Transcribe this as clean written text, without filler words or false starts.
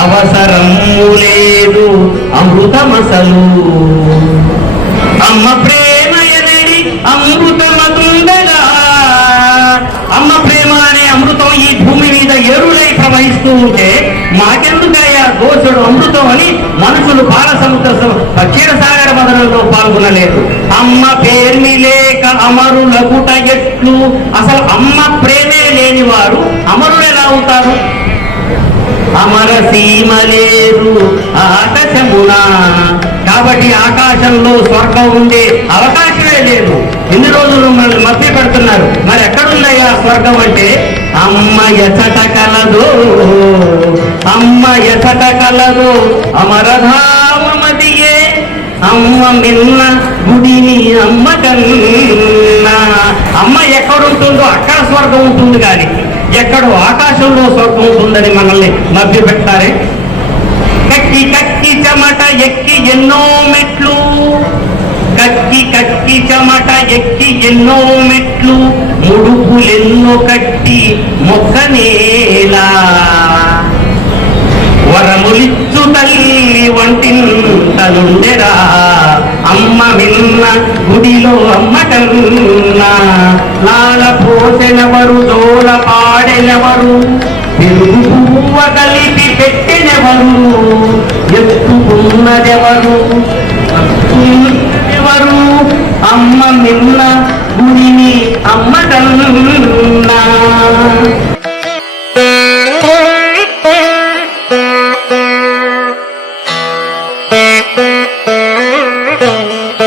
అవసరము లేదు అమృతమసలు అమ్మ ప్రేమ ఎనడి అమృతమతుండగా. అమ్మ ప్రేమ అనే అమృతం ఈ భూమి మీద ఎరులై ప్రవహిస్తూ ఉంటే మాకెందుకయ్యా దోషుడు అమృతం అని మనుషులు బాలసముద్ర క్షీరసాగర మదనంలో పాల్గొనలేదు. అమ్మ పేర్మి లేక అమరులగుట ఎట్లు? అసలు అమ్మ ప్రేమే లేని వారు అమరులు ఎలా అవుతారు? అమర సీమ లేదు ఆకాశమున. కాబట్టి ఆకాశంలో స్వర్గం ఉండే అవకాశమే లేదు. ఎన్ని రోజులు మనల్ని మభ్య పెడుతున్నారు. మరి ఎక్కడుందయ్యా స్వర్గం అంటే? అమ్మ ఎచట కలదో, అమ్మ ఎచట కలదో అమరధామమదియే. అమ్మ మిన్న గుడిని అమ్మ కన్నా. అమ్మ ఎక్కడుంటుందో అక్కడ స్వర్గం ఉంటుంది, కానీ ఎక్కడో ఆకాశంలో స్వర్గం ఉంటుందని మనల్ని మభ్య పెట్టారే. కక్కి కక్కి చెమట ఎక్కి ఎన్నో మెట్లు, కక్కి కక్కి చెమట ఎక్కి ఎన్నో మెట్లు, ముడుపులెన్నో కట్టి మొక్కనేలా. వరములిచ్చు తల్లి వంటింతలుండెరా, అమ్మ విన్న గుడిలో అమ్మ కన్నా. లాల పోసెనెవరు, జోల పాడెనెవరు, పెరుగు పువ్వ కలిపి పెట్టెనెవరు, ఎత్తుకున్నదెవరు, ఎవరు? అమ్మ మిన్న గుడిని అమ్మ కన్నా.